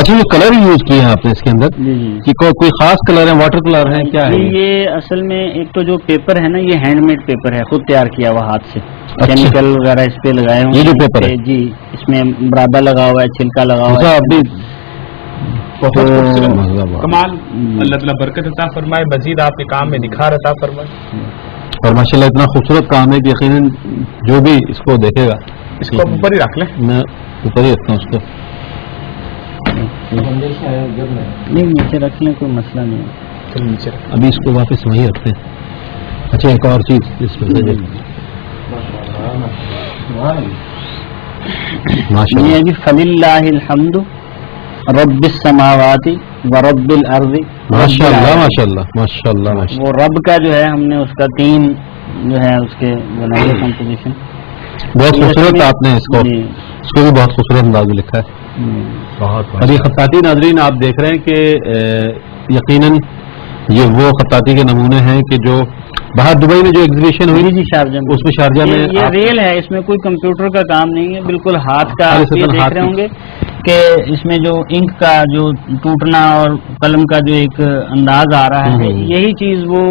اچھا یہ colour use کیے ہیں آپ نے اس کے اندر جی جی کہ کوئی خاص کلر ہے، واٹر کلر ہے، کیا ہے یہ اصل میں ایک تو جو پیپر ہے نا، یہ ہینڈ میڈ پیپر ہے، خود تیار کیا ہوا ہاتھ سے، اچھا۔ کیمیکل وغیرہ اس پہ لگائے ہوئے یہ جو ہیں، پیپر ہے؟ جی اس میں برادہ لگا ہوا ہے، چھلکا لگا ہوا اچھا، ہے، آپ بھی بہت تو خوبصورت کمال، اللہ تعالیٰ برکت عطا فرمائے، مزید آپ کے کام میں نکھار عطا فرمائے۔ اور ماشاءاللہ اتنا خوبصورت کام ہے کہ یقیناً جو بھی اس کو دیکھے گا، اس کو اوپر ہی رکھ لیں، میں اوپر ہی رکھتا ہوں اس کو۔ نہیں نیچے رکھ لیں، کوئی مسئلہ نہیں ہے۔ چل نیچے رکھ۔ ابھی اس کو واپس وہیں رکھتے ہیں۔ اچھا ایک اور چیز اس میں سے ماشاء یہ ہے اللہ، جی فللہ الحمد رب السماوات ورب الارض ماشاء اللہ، ماشاء اللہ، ماشاء اللہ، ماشاء وہ رب کا جو ہے ہم نے اس کا 3 جو ہے اس کے بنائی ہے کمپوزیشن۔ اللہ۔ بہت خوبصورت آپ نے اس کو جی بھی بہت خوبصورت انداز میں لکھا ہے۔ ابھی خطاطی ناظرین آپ دیکھ رہے ہیں کہ یقیناً یہ وہ خطاطی کے نمونے ہیں کہ جو باہر دبئی میں جو ایگزیبیشن ہوئی جی شارجہ میں، اس میں شارجہ میں یہ ریل ہے، اس میں کوئی کمپیوٹر کا کام نہیں ہے، بالکل ہاتھ کا آپ یہ دیکھ رہے ہوں گے کہ اس میں جو انک کا جو ٹوٹنا اور قلم کا جو ایک انداز آ رہا ہے، یہی چیز وہ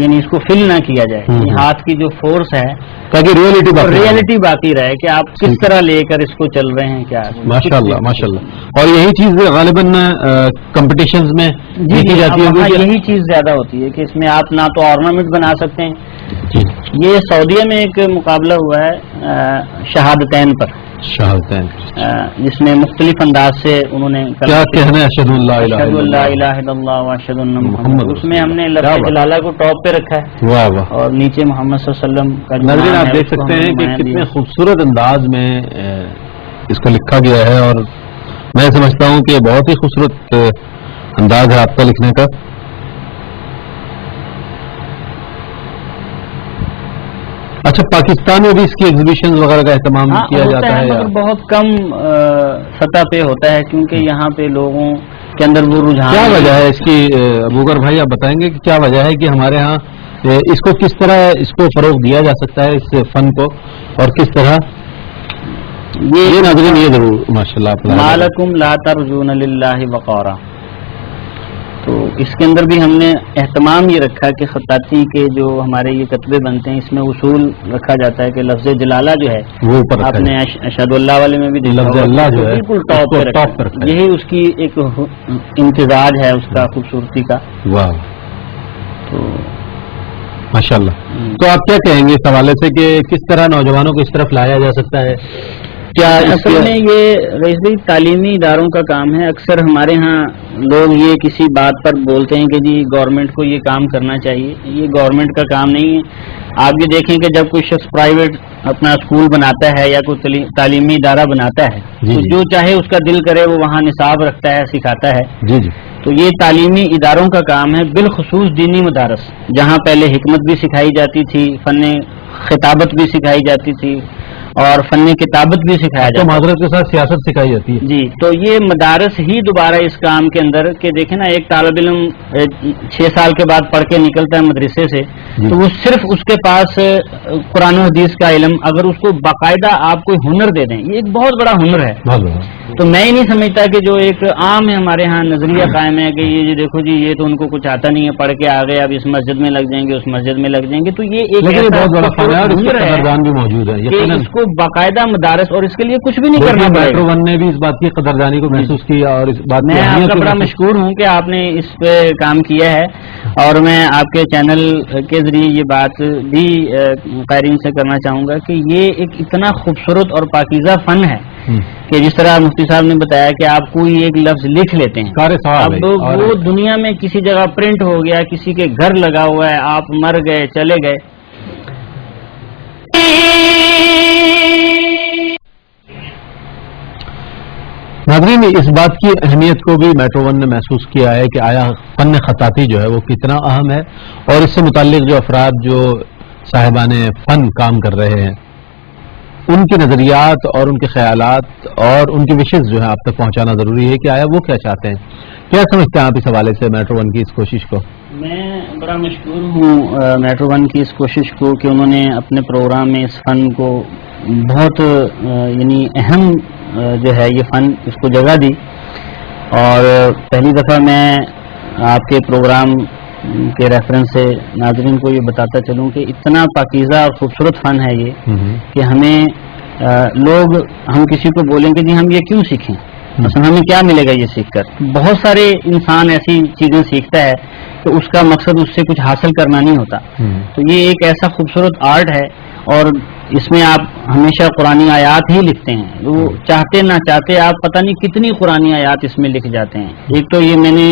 یعنی اس کو فل نہ کیا جائے، یہ ہاتھ کی جو فورس ہے تاکہ ریئلٹی باقی رہے کہ آپ کس طرح لے کر اس کو چل رہے ہیں، کیا ماشاء اللہ، ماشاء اللہ۔ اور یہی چیز غالباً کمپٹیشنز میں جی دیکھی جاتی ہے وہاں یہی چیز زیادہ ہوتی ہے کہ اس میں آپ نہ تو آرنامنٹ بنا سکتے ہیں۔ جی یہ سعودیہ میں ایک مقابلہ ہوا ہے شہادتین پر، شہادتین، جس میں مختلف انداز سے انہوں نے کیا کہنا ہے اشہد اللہ الہ اشہد الا اللہ اللہ، الہ الا اللہ و اشہد ان محمد محمد، اس میں ہم نے لفظ جلالہ کو ٹاپ پہ رکھا ہے واہ واہ۔ اور نیچے محمد صلی اللہ علیہ وسلم کا جو ناظرین نام آپ ہے دیکھ اس کو سکتے ہم نے ہیں کہ نمایاں کتنے دیا۔ خوبصورت انداز میں اس کو لکھا گیا ہے، اور میں سمجھتا ہوں کہ یہ بہت ہی خوبصورت انداز ہے آپ کا لکھنے کا۔ اچھا پاکستان میں بھی اس کی ایگزیبیشن وغیرہ کا اہتمام کیا ہوتا جاتا ہے یا مگر بہت کم سطح پہ ہوتا ہے، کیونکہ یہاں پہ لوگوں کے اندر وہ رجحان کیا وجہ ہے اس کی؟ ابوکر بھائی آپ بتائیں گے کہ کیا وجہ ہے کہ ہمارے ہاں اس کو کس طرح اس کو فروغ دیا جا سکتا ہے اس فن کو، اور کس طرح یہ ناظرین یہ ضرور ماشاء اللہ آپ مالکم لا ترجون للہ وقارا، تو اس کے اندر بھی ہم نے اہتمام یہ رکھا کہ خطاطی کے جو ہمارے یہ کتبے بنتے ہیں اس میں اصول رکھا جاتا ہے کہ لفظ جلالہ جو ہے وہ اوپر آپ نے اشہد اللہ والے میں بھی دیکھا لفظ ہوگا، اللہ جو ہے بالکل اس ٹاپ کو پہ ٹاپ پہ رکھا رکھا ہے، ہے۔ یہی اس کی ایک امتزاج ہے اس کا خوبصورتی کا۔ واہ تو ماشاء اللہ۔ تو آپ کیا کہیں گے اس حوالے سے کہ کس طرح نوجوانوں کو اس طرف لایا جا سکتا ہے؟ کیا اس اصل میں یہ رئیس بھائی تعلیمی اداروں کا کام ہے۔ اکثر ہمارے ہاں لوگ یہ کسی بات پر بولتے ہیں کہ جی گورنمنٹ کو یہ کام کرنا چاہیے، یہ گورنمنٹ کا کام نہیں ہے۔ آپ یہ دیکھیں کہ جب کوئی شخص پرائیویٹ اپنا اسکول بناتا ہے یا کوئی تعلیمی ادارہ بناتا ہے تو جو چاہے اس کا دل کرے وہ وہاں نصاب رکھتا ہے، سکھاتا ہے۔ جی جی تو یہ تعلیمی اداروں کا کام ہے، بالخصوص دینی مدارس جہاں پہلے حکمت بھی سکھائی جاتی تھی، فن خطابت بھی سکھائی جاتی تھی اور فن کتابت بھی سکھایا تو جاتا ہے۔ معذرت کے ساتھ سیاست سکھائی جاتی ہے۔ جی تو یہ مدارس ہی دوبارہ اس کام کے اندر کہ دیکھیں نا، ایک طالب علم 6 سال کے بعد پڑھ کے نکلتا ہے مدرسے سے تو وہ صرف اس کے پاس قرآن و حدیث کا علم، اگر اس کو باقاعدہ آپ کوئی ہنر دے دیں، یہ ایک بہت بڑا ہنر ہے۔ تو میں ہی نہیں سمجھتا کہ جو ایک عام ہے ہمارے ہاں نظریہ قائم ہے کہ یہ دیکھو جی یہ تو ان کو کچھ آتا نہیں ہے، پڑھ کے آ گئے اب اس مسجد میں لگ جائیں گے، اس مسجد میں لگ جائیں گے، تو یہ ایک ایسا بہت بڑا فن ہے اور اس کے ہنر ہے قدردان بھی موجود ہے کہ یقیناً۔ اس کو باقاعدہ مدارس اور اس کے لیے کچھ بھی نہیں کرنا پڑے میٹرو گا۔ ون نے بھی اس بات کی قدردانی کو محسوس کیا اور اس بات کی میں آپ اہمیت کا کو بڑا محسوس مشکور ہوں کہ آپ نے اس پہ کام کیا ہے، اور میں آپ کے چینل کے ذریعے یہ بات بھی قائرین سے کرنا چاہوں گا کہ یہ ایک اتنا خوبصورت اور پاکیزہ فن ہے کہ جس طرح مفتی صاحب نے بتایا کہ آپ کوئی ایک لفظ لکھ لیتے ہیں، کار صاحب اب وہ دنیا میں کسی جگہ پرنٹ ہو گیا، کسی کے گھر لگا ہوا ہے، آپ مر گئے چلے گئے۔ ناظرین اس بات کی اہمیت کو بھی میٹرو ون نے محسوس کیا ہے کہ آیا فن خطاطی جو ہے وہ کتنا اہم ہے، اور اس سے متعلق جو افراد جو صاحبان فن کام کر رہے ہیں ان کے نظریات اور ان کے خیالات اور ان کی وشز جو ہے آپ تک پہنچانا ضروری ہے کہ آیا وہ کیا چاہتے ہیں، کیا سمجھتے ہیں آپ اس حوالے سے میٹرو ون کی اس کوشش کو؟ میں بڑا مشکور ہوں میٹرو ون کی اس کوشش کو کہ انہوں نے اپنے پروگرام میں اس فن کو بہت یعنی اہم جو ہے یہ فن اس کو جگہ دی، اور پہلی دفعہ میں آپ کے پروگرام کے ریفرنس سے ناظرین کو یہ بتاتا چلوں کہ اتنا پاکیزہ اور خوبصورت فن ہے یہ کہ ہمیں لوگ ہم کسی کو بولیں کہ جی ہم یہ کیوں سیکھیں، مثلا ہمیں کیا ملے گا یہ سیکھ کر. بہت سارے انسان ایسی چیزیں سیکھتا ہے کہ اس کا مقصد اس سے کچھ حاصل کرنا نہیں ہوتا. تو یہ ایک ایسا خوبصورت آرٹ ہے اور اس میں آپ ہمیشہ قرآنی آیات ہی لکھتے ہیں. وہ چاہتے نہ چاہتے آپ پتہ نہیں کتنی قرآنی آیات اس میں لکھ جاتے ہیں. ایک تو یہ میں نے